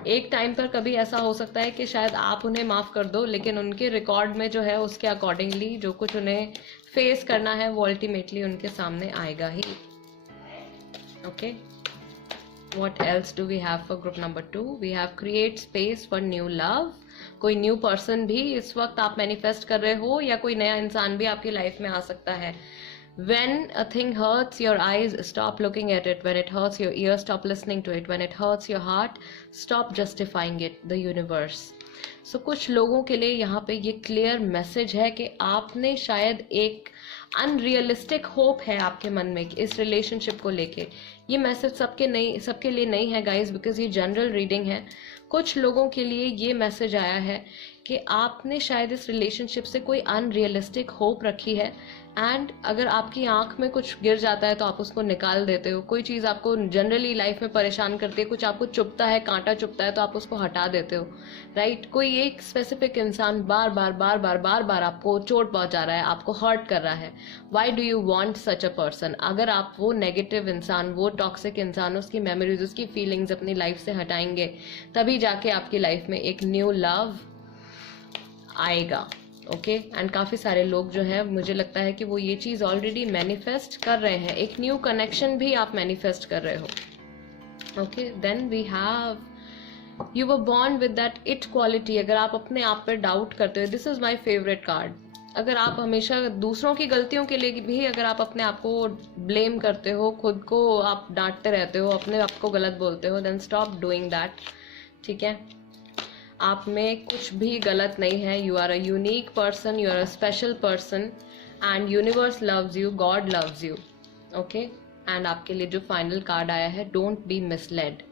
एक टाइम पर कभी ऐसा हो सकता है कि शायद आप उन्हें माफ़ कर दो, लेकिन उनके रिकॉर्ड में जो है उसके अकॉर्डिंगली जो कुछ उन्हें फेस करना है वो अल्टीमेटली उनके सामने आएगा ही। Okay, what else do we have for group number 2? We have create space for new love. कोई न्यू पर्सन भी इस वक्त आप मैनिफेस्ट कर रहे हो या कोई नया इंसान भी आपकी लाइफ में आ सकता है। When a thing hurts your eyes, stop looking at it. When it hurts your ears, stop listening to it. When it hurts your heart, stop justifying it. The universe. So कुछ लोगों के लिए यहाँ पे ये क्लियर मैसेज है कि आपने शायद एक अनरियलिस्टिक होप है आपके मन में इस रिलेशनशिप को लेके। ये मैसेज सबके लिए नहीं है गाइज, बिकॉज ये जनरल रीडिंग है। कुछ लोगों के लिए ये मैसेज आया है कि आपने शायद इस रिलेशनशिप से कोई अनरियलिस्टिक होप रखी है, एंड अगर आपकी आंख में कुछ गिर जाता है तो आप उसको निकाल देते हो। कोई चीज़ आपको जनरली लाइफ में परेशान करती है, कुछ आपको चुभता है, कांटा चुभता है, तो आप उसको हटा देते हो, राइट। कोई एक स्पेसिफिक इंसान बार बार बार बार बार बार आपको चोट पहुंचा रहा है, आपको हर्ट कर रहा है। Why do you want such a person? अगर आप वो नेगेटिव इंसान, वो टॉक्सिक इंसान, उसकी मेमोरीज, उसकी फीलिंग्स अपनी लाइफ से हटाएंगे, तभी जाके आपकी लाइफ में एक न्यू लव आएगा। ओके एंड काफ़ी सारे लोग जो है, मुझे लगता है कि वो ये चीज़ ऑलरेडी मैनिफेस्ट कर रहे हैं, एक न्यू कनेक्शन भी आप मैनिफेस्ट कर रहे हो। Okay then we have you were born with that it quality. अगर आप अपने आप पर डाउट करते हो, this is my favourite card. अगर आप हमेशा दूसरों की गलतियों के लिए भी अगर आप अपने आप को ब्लेम करते हो, खुद को आप डांटते रहते हो, अपने आप को गलत बोलते हो, देन स्टॉप डूइंग दैट। ठीक है, आप में कुछ भी गलत नहीं है। You are a unique person, you are a special person and universe loves you, God loves you. Okay and आपके लिए जो फाइनल कार्ड आया है, डोंट बी मिसलेड।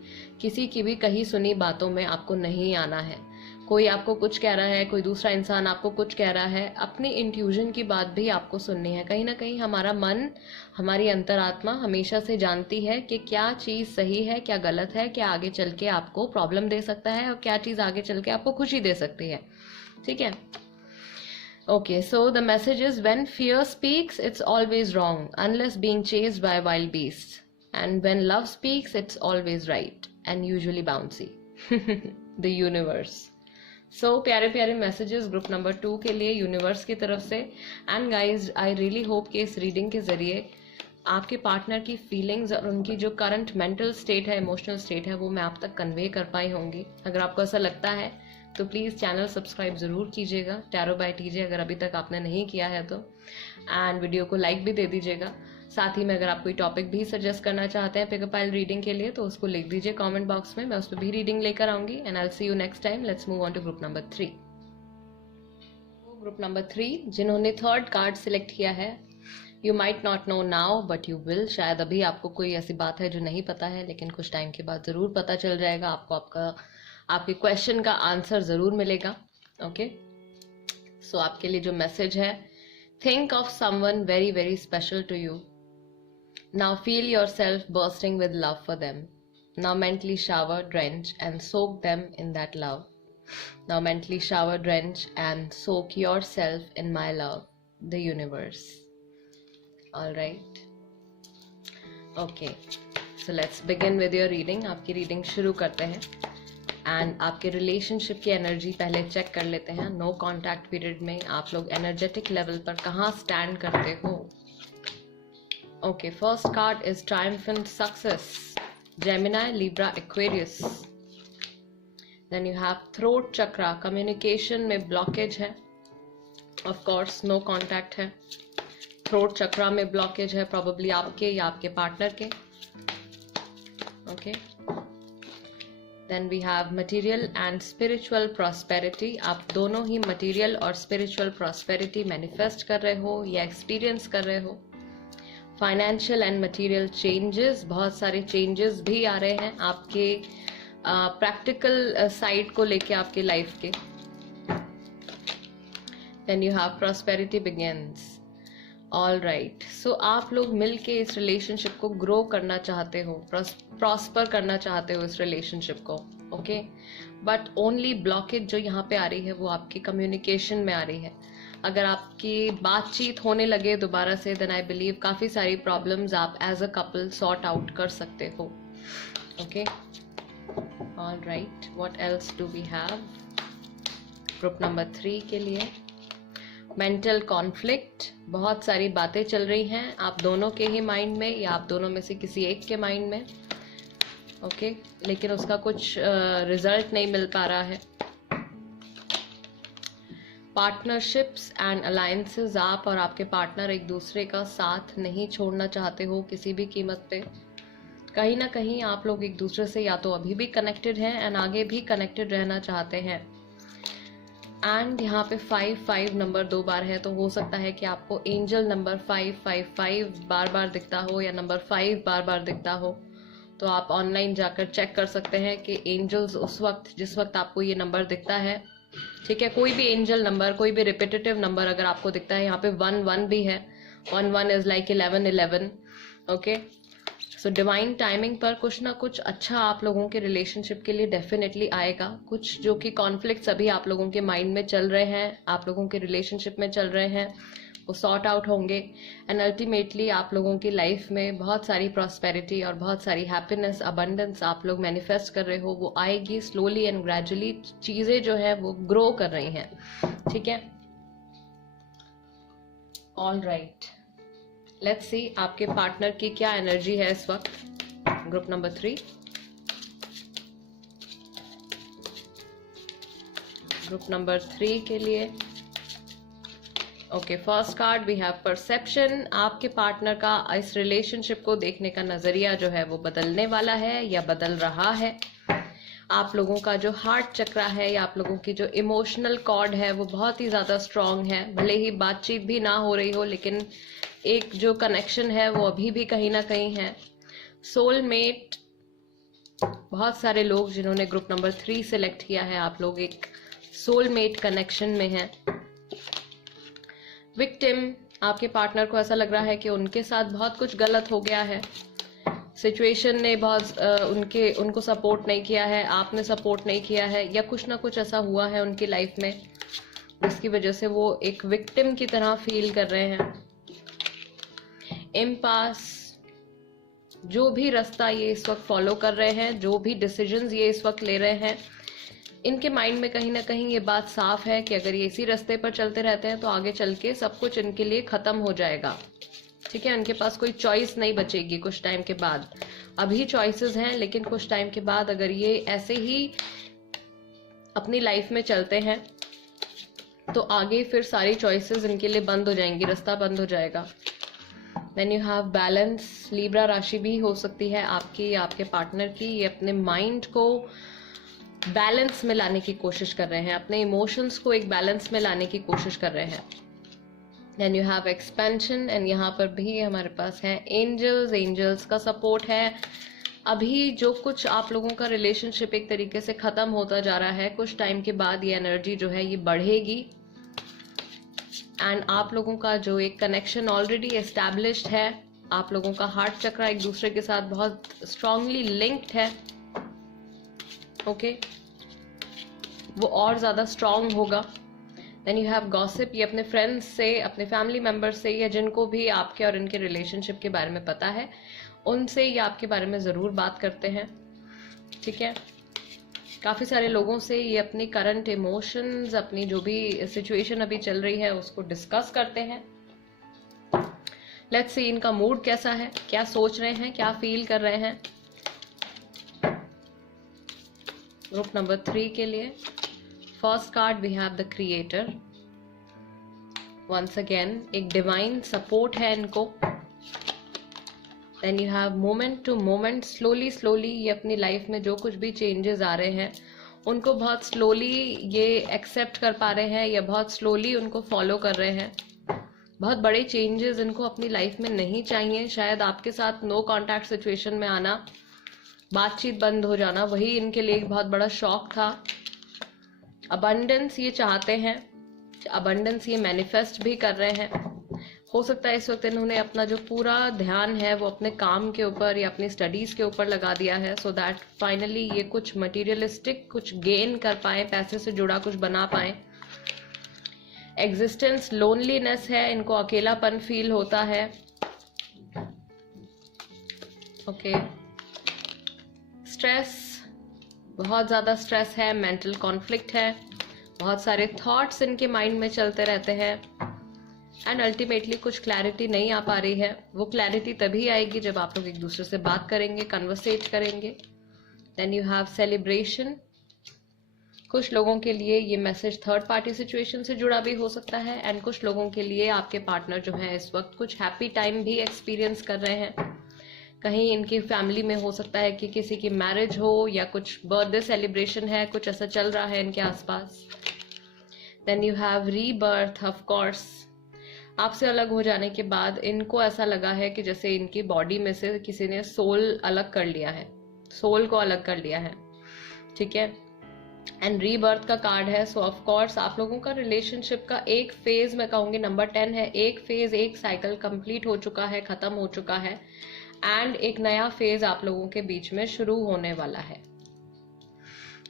किसी की भी कही सुनी बातों में आपको नहीं आना है। कोई आपको कुछ कह रहा है, कोई दूसरा इंसान आपको कुछ कह रहा है, अपनी इंट्यूजन की बात भी आपको सुननी है। कहीं ना कहीं हमारा मन, हमारी अंतरात्मा हमेशा से जानती है कि क्या चीज़ सही है, क्या गलत है, क्या आगे चल के आपको प्रॉब्लम दे सकता है और क्या चीज़ आगे चल के आपको खुशी दे सकती है। ठीक है, okay so the message is when fear speaks it's always wrong unless being chased by wild beast, and when love speaks it's always right and usually bouncy. The universe. सो प्यारे प्यारे मैसेजेस ग्रुप नंबर 2 के लिए universe की तरफ से। And guys I really hope कि इस रीडिंग के जरिए आपके पार्टनर की फीलिंग्स और उनकी जो करंट मेंटल स्टेट है, इमोशनल स्टेट है, वो मैं आप तक कन्वे कर पाई होंगी। अगर आपको ऐसा लगता है तो प्लीज़ चैनल सब्सक्राइब ज़रूर कीजिएगा, टैरो बाय टीजे अगर अभी तक आपने नहीं किया है तो, एंड वीडियो को लाइक भी दे दीजिएगा। साथ ही में अगर आप कोई टॉपिक भी सजेस्ट करना चाहते हैं पिकअप पाइल रीडिंग के लिए तो उसको लिख दीजिए कमेंट बॉक्स में, मैं उस पर भी रीडिंग लेकर आऊंगी। And I will see you next time. Let's move on to group number 3। Group number 3 जिन्होंने थर्ड कार्ड सिलेक्ट किया है, you might not know now but you will. शायद अभी आपको कोई ऐसी बात है जो नहीं पता है, लेकिन कुछ टाइम के बाद ज़रूर पता चल जाएगा आपको। आपके क्वेश्चन का आंसर ज़रूर मिलेगा। ओके सो आपके लिए जो मैसेज है, think of someone very very special to you. Now feel yourself bursting with love for them. Now mentally shower, drench and soak them in that love. Now mentally shower, drench and soak yourself in my love, the universe. All right. Okay. So let's begin with your reading. आपकी reading शुरू करते हैं and आपके relationship की energy पहले check कर लेते हैं। नो कॉन्टैक्ट पीरियड में आप लोग एनर्जेटिक लेवल पर कहाँ स्टैंड करते हो। Okay, first card is triumphant success. Gemini, Libra, Aquarius. Then you have throat chakra. Communication में blockage है. Of course, no contact है. Throat chakra में blockage है, probably आपके या आपके partner के. Okay. Then we have material and spiritual prosperity. आप दोनों ही material और spiritual prosperity manifest कर रहे हो या experience कर रहे हो. फाइनेंशियल एंड मटेरियल चेंजेस, बहुत सारे चेंजेस भी आ रहे हैं आपके प्रैक्टिकल साइड को लेके आपके लाइफ के। Then you have prosperity begins. All right, so आप लोग मिलके इस रिलेशनशिप को ग्रो करना चाहते हो, प्रॉस्पर करना चाहते हो इस रिलेशनशिप को। ओके बट ओनली ब्लॉकेज जो यहाँ पे आ रही है वो आपकी कम्युनिकेशन में आ रही है। अगर आपकी बातचीत होने लगे दोबारा से, देन आई बिलीव काफ़ी सारी प्रॉब्लम्स आप as a couple sort out कर सकते हो। Okay all right, what else do we have group number 3 के लिए। मेंटल कॉन्फ्लिक्ट, बहुत सारी बातें चल रही हैं आप दोनों के ही माइंड में या आप दोनों में से किसी एक के माइंड में। ओके लेकिन उसका कुछ रिजल्ट नहीं मिल पा रहा है। पार्टनरशिप्स एंड अलायंसेस, आप और आपके पार्टनर एक दूसरे का साथ नहीं छोड़ना चाहते हो किसी भी कीमत पे। कहीं ना कहीं आप लोग एक दूसरे से या तो अभी भी कनेक्टेड हैं एंड आगे भी कनेक्टेड रहना चाहते हैं। एंड यहाँ पे 5 नंबर 2 बार है, तो हो सकता है कि आपको एंजल नंबर 555 बार बार दिखता हो या नंबर 5 बार बार दिखता हो। तो आप ऑनलाइन जाकर चेक कर सकते हैं कि एंजल्स उस वक्त जिस वक्त आपको ये नंबर दिखता है ठीक है, कोई भी एंजल नंबर, कोई भी रिपीटेटिव नंबर अगर आपको दिखता है, यहाँ पे 1 1 भी है, 1 1 is like 11 11। Okay, so divine timing पर कुछ ना कुछ अच्छा आप लोगों के रिलेशनशिप के लिए डेफिनेटली आएगा। कुछ जो कि कॉन्फ्लिक्ट्स अभी आप लोगों के माइंड में चल रहे हैं, आप लोगों के रिलेशनशिप में चल रहे हैं, वो सॉर्ट आउट होंगे एंड अल्टीमेटली आप लोगों की लाइफ में बहुत सारी प्रॉस्पेरिटी और बहुत सारी हैप्पीनेस, अबंडेंस आप लोग मैनिफेस्ट कर रहे हो, वो आएगी स्लोली एंड ग्रेजुअली। चीजें जो है वो ग्रो कर रही हैं, ठीक है। ऑल राइट, लेट्स सी आपके पार्टनर की क्या एनर्जी है इस वक्त। ग्रुप नंबर 3, ग्रुप नंबर 3 के लिए okay, first card we have perception. आपके पार्टनर का इस रिलेशनशिप को देखने का नजरिया जो है वो बदलने वाला है या बदल रहा है। आप लोगों का जो हार्ट चक्रा है या आप लोगों की जो इमोशनल कॉर्ड है वो बहुत ही ज्यादा स्ट्रांग है। भले ही बातचीत भी ना हो रही हो, लेकिन एक जो कनेक्शन है वो अभी भी कहीं ना कहीं है। सोलमेट, बहुत सारे लोग जिन्होंने ग्रुप नंबर 3 सिलेक्ट किया है, आप लोग एक सोलमेट कनेक्शन में हैं। विक्टिम, आपके पार्टनर को ऐसा लग रहा है कि उनके साथ बहुत कुछ गलत हो गया है, सिचुएशन ने बहुत उनको सपोर्ट नहीं किया है, आपने सपोर्ट नहीं किया है, या कुछ ना कुछ ऐसा हुआ है उनकी लाइफ में जिसकी वजह से वो एक विक्टिम की तरह फील कर रहे हैं। इम्पास, जो भी रास्ता ये इस वक्त फॉलो कर रहे हैं, जो भी डिसीजंस ये इस वक्त ले रहे हैं, इनके माइंड में कहीं ना कहीं ये बात साफ है कि अगर ये इसी रास्ते पर चलते रहते हैं तो आगे चल के सब कुछ इनके लिए खत्म हो जाएगा, ठीक है। इनके पास कोई चॉइस नहीं बचेगी कुछ टाइम के बाद। अभी चॉइसेस हैं, लेकिन कुछ टाइम के बाद अगर ये ऐसे ही अपनी लाइफ में चलते हैं तो आगे फिर सारी चॉइसेस इनके लिए बंद हो जाएंगी, रास्ता बंद हो जाएगा। Then you have balance. Libra राशि भी हो सकती है आपकी या आपके पार्टनर की। ये अपने माइंड को बैलेंस में लाने की कोशिश कर रहे हैं, अपने इमोशंस को एक बैलेंस में लाने की कोशिश कर रहे हैं। Then you have expansion and यहाँ पर भी हमारे पास है एंजल्स। एंजल्स का सपोर्ट है। अभी जो कुछ आप लोगों का रिलेशनशिप एक तरीके से खत्म होता जा रहा है, कुछ टाइम के बाद ये एनर्जी जो है ये बढ़ेगी एंड आप लोगों का जो एक कनेक्शन ऑलरेडी एस्टैब्लिश्ड है, आप लोगों का हार्ट चक्रा एक दूसरे के साथ बहुत स्ट्रांगली लिंक्ड है, ओके, वो और ज्यादा स्ट्रांग होगा। Then you have gossip. ये अपने फ्रेंड्स से, अपने फैमिली मेंबर्स से, या जिनको भी आपके और इनके रिलेशनशिप के बारे में पता है उनसे ये आपके बारे में जरूर बात करते हैं, ठीक है। काफी सारे लोगों से ये अपनी करंट इमोशंस, अपनी जो भी सिचुएशन अभी चल रही है उसको डिस्कस करते हैं। लेट्स सी इनका मूड कैसा है, क्या सोच रहे हैं, क्या फील कर रहे हैं। ग्रुप नंबर 3 के लिए first card we have the creator. Once again एक डिवाइन सपोर्ट है इनको। Then you have moment to moment. Slowly slowly ये अपनी लाइफ में जो कुछ भी चेंजेस आ रहे हैं उनको बहुत स्लोली ये एक्सेप्ट कर पा रहे हैं या बहुत स्लोली उनको फॉलो कर रहे हैं। बहुत बड़े चेंजेस इनको अपनी लाइफ में नहीं चाहिए। शायद आपके साथ नो कॉन्टैक्ट सिचुएशन में आना, बातचीत बंद हो जाना, वही इनके लिए एक बहुत बड़ा शॉक था। अबंडेंस ये चाहते हैं, अबंडेंस ये मैनिफेस्ट भी कर रहे हैं। हो सकता है इस वक्त इन्होंने अपना जो पूरा ध्यान है वो अपने काम के ऊपर या अपनी स्टडीज के ऊपर लगा दिया है, सो दैट फाइनली ये कुछ मटेरियलिस्टिक कुछ गेन कर पाए, पैसे से जुड़ा कुछ बना पाए। एग्जिस्टेंस लोनलीनेस है, इनको अकेलापन फील होता है, ओके। स्ट्रेस, बहुत ज्यादा स्ट्रेस है, मेंटल कॉन्फ्लिक्ट है, बहुत सारे थॉट्स इनके माइंड में चलते रहते हैं एंड अल्टीमेटली कुछ क्लैरिटी नहीं आ पा रही है। वो क्लैरिटी तभी आएगी जब आप लोग एक दूसरे से बात करेंगे, कन्वर्सेट करेंगे। Then you have celebration. कुछ लोगों के लिए ये मैसेज थर्ड पार्टी सिचुएशन से जुड़ा भी हो सकता है एंड कुछ लोगों के लिए आपके पार्टनर जो है इस वक्त कुछ हैप्पी टाइम भी एक्सपीरियंस कर रहे हैं। कहीं इनकी फैमिली में हो सकता है कि किसी की मैरिज हो या कुछ बर्थडे सेलिब्रेशन है, कुछ ऐसा चल रहा है इनके आसपास। Then you have rebirth. Of course आपसे अलग हो जाने के बाद इनको ऐसा लगा है कि जैसे इनकी बॉडी में से किसी ने सोल अलग कर लिया है, सोल को अलग कर लिया है, ठीक है। एंड रीबर्थ का कार्ड है। सो ऑफ कोर्स आप लोगों का रिलेशनशिप का एक फेज, मैं कहूँगी नंबर 10 है, एक फेज, एक साइकिल कंप्लीट हो चुका है, खत्म हो चुका है, एंड एक नया फेज आप लोगों के बीच में शुरू होने वाला है।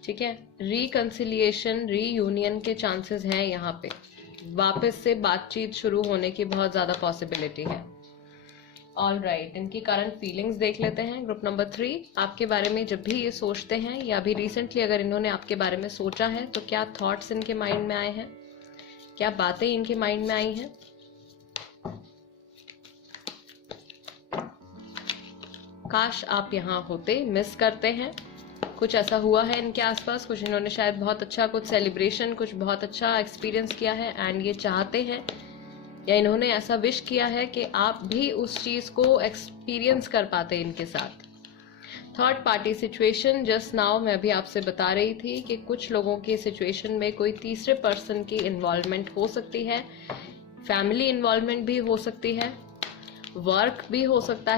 ठीक है, रिकंसिलिएशन, रीयूनियन के चांसेस हैं यहाँ पे, वापस से बातचीत शुरू होने की बहुत ज्यादा पॉसिबिलिटी है। ऑल राइट, इनकी करंट फीलिंग्स देख लेते हैं। ग्रुप नंबर 3, आपके बारे में जब भी ये सोचते हैं या अभी रिसेंटली अगर इन्होंने आपके बारे में सोचा है तो क्या थॉट्स इनके माइंड में आए हैं, क्या बातें इनके माइंड में आई हैं। काश आप यहाँ होते, मिस करते हैं। कुछ ऐसा हुआ है इनके आसपास, कुछ इन्होंने शायद बहुत अच्छा कुछ सेलिब्रेशन, कुछ बहुत अच्छा एक्सपीरियंस किया है एंड ये चाहते हैं या इन्होंने ऐसा विश किया है कि आप भी उस चीज को एक्सपीरियंस कर पाते इनके साथ। Third party situation, just now मैं अभी आपसे बता रही थी कि कुछ लोगों की सिचुएशन में कोई तीसरे पर्सन की इन्वॉल्वमेंट हो सकती है, फैमिली इन्वॉल्वमेंट भी हो सकती है, वर्क भी हो सकता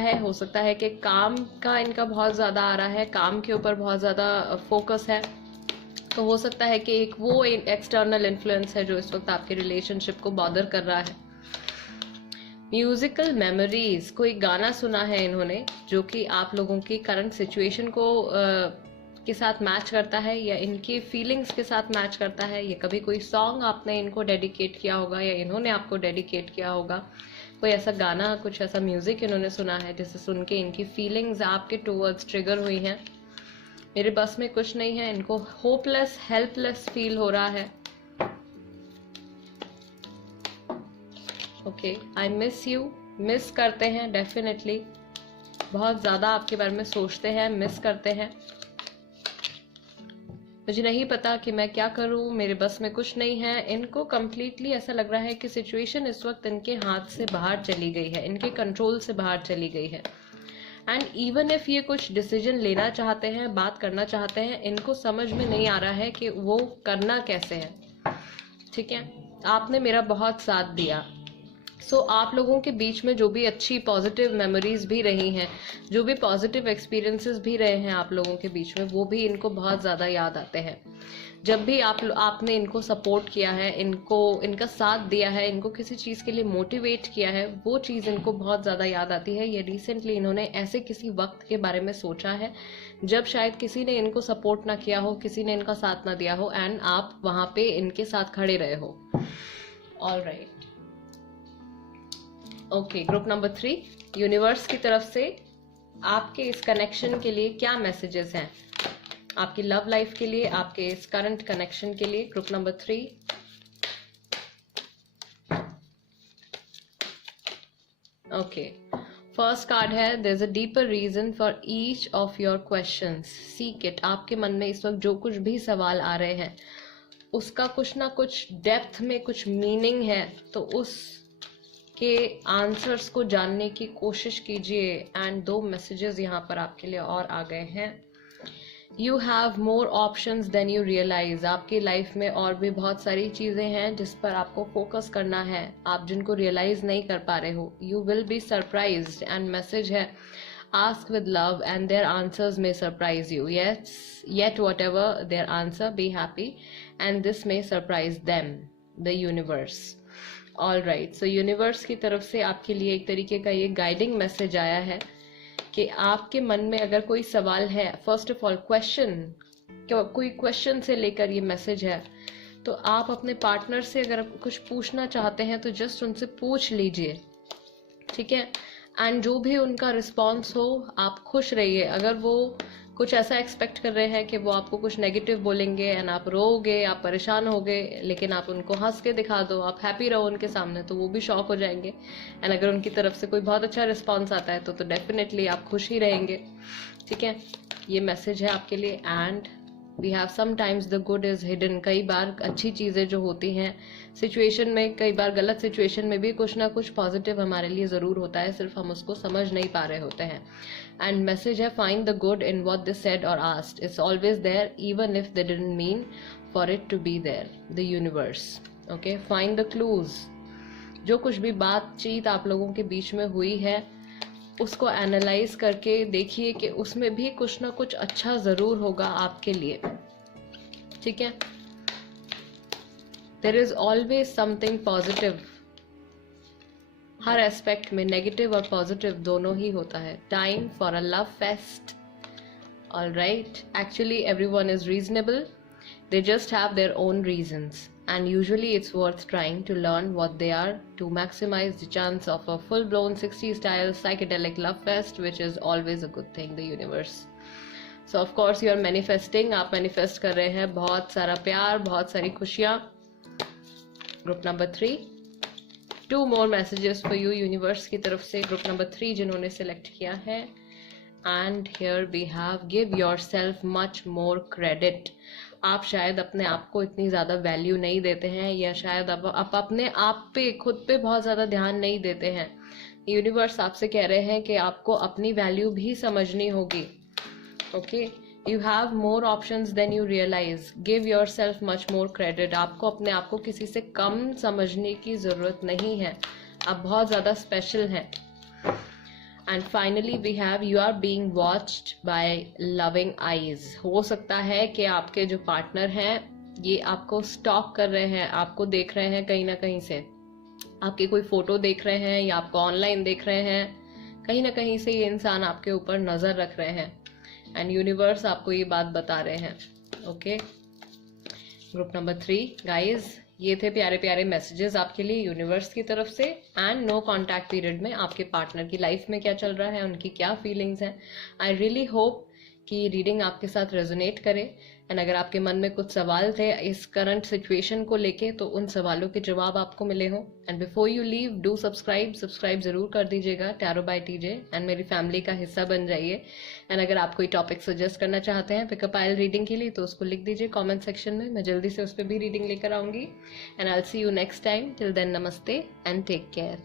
है कि काम का इनका बहुत ज़्यादा आ रहा है, काम के ऊपर बहुत ज़्यादा फोकस है, तो हो सकता है कि एक वो एक्सटर्नल इन्फ्लुएंस है जो इस वक्त आपके रिलेशनशिप को बॉदर कर रहा है। म्यूजिकल मेमोरीज, कोई गाना सुना है इन्होंने जो कि आप लोगों की करंट सिचुएशन को के साथ मैच करता है या इनकी फीलिंग्स के साथ मैच करता है, या कभी कोई सॉन्ग आपने इनको डेडिकेट किया होगा या इन्होंने आपको डेडिकेट किया होगा, कोई ऐसा गाना, कुछ ऐसा म्यूजिक इन्होंने सुना है जिसे सुन के इनकी फीलिंग्स आपके टूवर्ड्स ट्रिगर हुई हैं। मेरे बस में कुछ नहीं है, इनको होपलेस, हेल्पलेस फील हो रहा है। Okay, I miss you, miss करते हैं डेफिनेटली, बहुत ज़्यादा आपके बारे में सोचते हैं, मिस करते हैं। मुझे नहीं पता कि मैं क्या करूं, मेरे बस में कुछ नहीं है। इनको कम्प्लीटली ऐसा लग रहा है कि सिचुएशन इस वक्त इनके हाथ से बाहर चली गई है, इनके कंट्रोल से बाहर चली गई है। एंड इवन इफ ये कुछ डिसीजन लेना चाहते हैं, बात करना चाहते हैं, इनको समझ में नहीं आ रहा है कि वो करना कैसे है। ठीक है, आपने मेरा बहुत साथ दिया। सो आप लोगों के बीच में जो भी अच्छी पॉजिटिव मेमोरीज भी रही हैं, जो भी पॉजिटिव एक्सपीरियंसेस भी रहे हैं आप लोगों के बीच में, वो भी इनको बहुत ज़्यादा याद आते हैं। जब भी आपने इनको सपोर्ट किया है, इनका साथ दिया है, इनको किसी चीज़ के लिए मोटिवेट किया है, वो चीज़ इनको बहुत ज़्यादा याद आती है। ये रिसेंटली इन्होंने ऐसे किसी वक्त के बारे में सोचा है जब शायद किसी ने इनको सपोर्ट ना किया हो, किसी ने इनका साथ ना दिया हो, एंड आप वहाँ पे इनके साथ खड़े रहे हो। All right, okay, group number 3, universe की तरफ से आपके इस कनेक्शन के लिए क्या मैसेजेस हैं, आपकी लव लाइफ के लिए, आपके इस करंट कनेक्शन के लिए। Group number 3, okay, first card है, there is a deeper reason for each of your questions, seek it. आपके मन में इस वक्त जो कुछ भी सवाल आ रहे हैं उसका कुछ ना कुछ डेप्थ में कुछ मीनिंग है, तो उस के आंसर्स को जानने की कोशिश कीजिए। एंड 2 मैसेजेस यहाँ पर आपके लिए और आ गए हैं। You have more options than you realise, आपकी लाइफ में और भी बहुत सारी चीज़ें हैं जिस पर आपको फोकस करना है, आप जिनको रियलाइज नहीं कर पा रहे हो। You will be surprised, and message है, ask with love and their answers may surprise you. Yes, yet whatever their answer, be happy and this may surprise them, the universe. All right, so universe की तरफ से आपके लिए एक तरीके का ये गाइडिंग मैसेज आया है कि आपके मन में अगर कोई सवाल है, फर्स्ट ऑफ ऑल क्वेश्चन, कोई क्वेश्चन से लेकर ये मैसेज है, तो आप अपने पार्टनर से अगर कुछ पूछना चाहते हैं तो जस्ट उनसे पूछ लीजिए। ठीक है, एंड जो भी उनका रिस्पॉन्स हो, आप खुश रहिए। अगर वो कुछ ऐसा एक्सपेक्ट कर रहे हैं कि वो आपको कुछ नेगेटिव बोलेंगे एंड आप रोओगे, आप परेशान होगे, लेकिन आप उनको हंस के दिखा दो, आप हैप्पी रहो उनके सामने, तो वो भी शॉक हो जाएंगे। एंड अगर उनकी तरफ से कोई बहुत अच्छा रिस्पॉन्स आता है तो डेफिनेटली आप खुश ही रहेंगे। ठीक है, ये मैसेज है आपके लिए। And we have sometimes the good is hidden, कई बार अच्छी चीज़ें जो होती हैं सिचुएशन में, कई बार गलत सिचुएशन में भी कुछ ना कुछ पॉजिटिव हमारे लिए ज़रूर होता है, सिर्फ हम उसको समझ नहीं पा रहे होते हैं। एंड मैसेज है, find the good in what they said और asked, it's always there even if they didn't mean for it to be there, the universe. Okay, find the clues, जो कुछ भी बातचीत आप लोगों के बीच में हुई है उसको एनालाइज करके देखिए कि उसमें भी कुछ ना कुछ अच्छा ज़रूर होगा आपके लिए। ठीक है, there is always something positive. हर एस्पेक्ट में नेगेटिव और पॉजिटिव दोनों ही होता है। Time for a love fest. All right, actually everyone is reasonable, they just have their own reasons, and usually it's worth trying to learn what they are to maximize the chance of a full-blown 60s style psychedelic love fest, which is always a good thing, the universe. So of course you are manifesting, आप manifest कर रहे हैं बहुत सारा प्यार, बहुत सारी खुशियाँ। Group number 3, 2 more messages for you universe की तरफ से, ग्रुप नंबर 3 जिन्होंने सेलेक्ट किया है। And here we have give yourself much more credit. आप शायद अपने आप को इतनी ज़्यादा वैल्यू नहीं देते हैं, या शायद आप अपने आप पे, खुद पे बहुत ज़्यादा ध्यान नहीं देते हैं। यूनिवर्स आपसे कह रहे हैं कि आपको अपनी वैल्यू भी समझनी होगी। Okay, you have more options than you realise. Give yourself much more credit. आपको अपने आप को किसी से कम समझने की ज़रूरत नहीं है, आप बहुत ज़्यादा स्पेशल हैं। And finally we have you are being watched by loving eyes. हो सकता है कि आपके जो पार्टनर हैं ये आपको स्टॉक कर रहे हैं, आपको देख रहे हैं कहीं ना कहीं से, आपकी कोई फोटो देख रहे हैं या आपको ऑनलाइन देख रहे हैं। कहीं ना कहीं से ये इंसान आपके ऊपर नजर रख रहे हैं, एंड यूनिवर्स आपको ये बात बता रहे हैं। ओके, ग्रुप नंबर 3 गाइज, ये थे प्यारे प्यारे मैसेजेस आपके लिए यूनिवर्स की तरफ से। एंड नो कॉन्टैक्ट पीरियड में आपके पार्टनर की लाइफ में क्या चल रहा है, उनकी क्या फीलिंग्स हैं। आई रियली होप कि ये रीडिंग आपके साथ रेजोनेट करे। एंड अगर आपके मन में कुछ सवाल थे इस करंट सिचुएशन को लेके, तो उन सवालों के जवाब आपको मिले हों। And before you leave, do subscribe जरूर कर दीजिएगा टैरो बाय टीजे, एंड मेरी फैमिली का हिस्सा बन जाइए। एंड अगर आप कोई टॉपिक सजेस्ट करना चाहते हैं पिकअप आइल रीडिंग के लिए, तो उसको लिख दीजिए कमेंट सेक्शन में, मैं जल्दी से उस पर भी रीडिंग लेकर आऊंगी। And I will see you next time. Till then, namaste and take care.